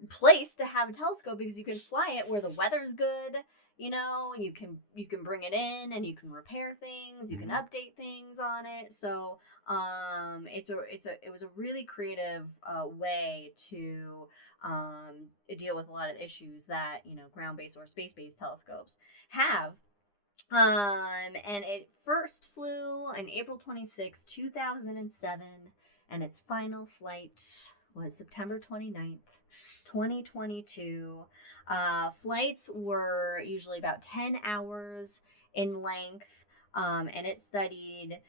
place to have a telescope because you can fly it where the weather's good. You know, you can bring it in and you can repair things. You can update things on it. So it was a really creative way to deal with a lot of issues that, you know, ground-based or space-based telescopes have. And it first flew on April 26, 2007, and its final flight was September 29th, 2022. Flights were usually about 10 hours in length. and it studied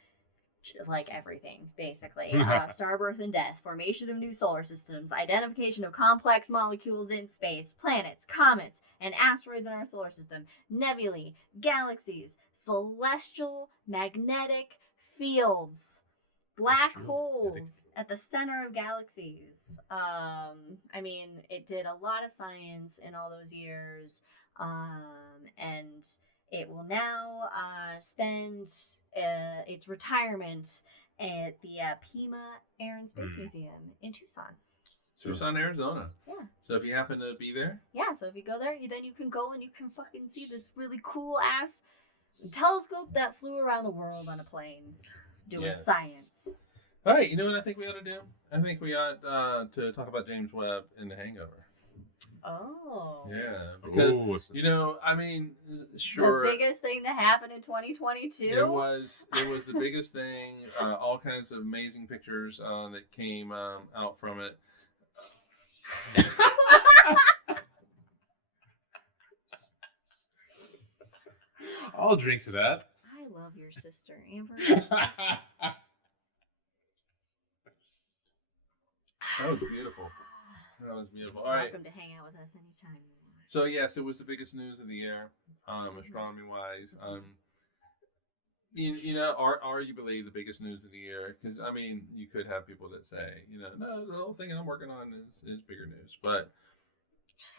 like everything basically. Star birth and death, formation of new solar systems, identification of complex molecules in space, planets, comets, and asteroids in our solar system, nebulae, galaxies, celestial magnetic fields, black holes at the center of galaxies. I mean, it did a lot of science in all those years, and it will now spend its retirement at the Pima Air and Space Museum in Tucson. Tucson, Arizona. Yeah. So if you happen to be there. Yeah, so if you go there, then you can go and you can fucking see this really cool ass telescope that flew around the world on a plane doing science. All right, you know what I think we ought to do? I think we ought to talk about James Webb and The Hangover. Oh. Yeah, because, I mean, sure. The biggest thing to happen in 2022? It was the biggest thing. All kinds of amazing pictures that came out from it. I'll drink to that. I love your sister, Amber. That was beautiful. That was beautiful. All Welcome right. to hang out with us anytime you want. So yes, it was the biggest news of the year, astronomy wise. Arguably the biggest news of the year, because I mean, you could have people that say, no, the whole thing I'm working on is bigger news, but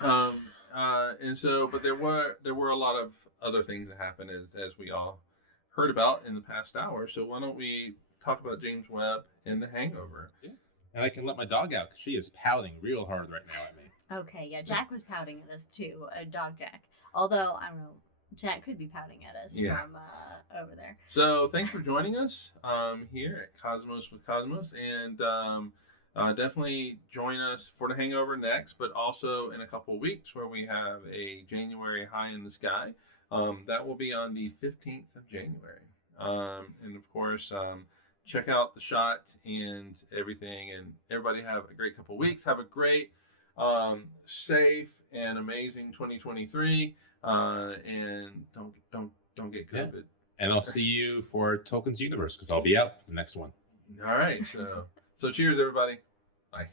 but there were a lot of other things that happened as we all heard about in the past hour. So why don't we talk about James Webb and The Hangover? Yeah. And I can let my dog out because she is pouting real hard right now at me. Okay, yeah, Jack was pouting at us too, dog Jack. Although, I don't know, Jack could be pouting at us from over there. So thanks for joining us here at Cosmos with Cosmos, and definitely join us for The Hangover next, but also in a couple of weeks where we have a January High in the Sky. That will be on the 15th of January. And of course, check out the shot and everything, and everybody have a great couple of weeks. Have a great, safe and amazing 2023, and don't get COVID. Yeah. And I'll see you for Tolkien's Universe because I'll be out the next one. All right, so cheers everybody. Bye.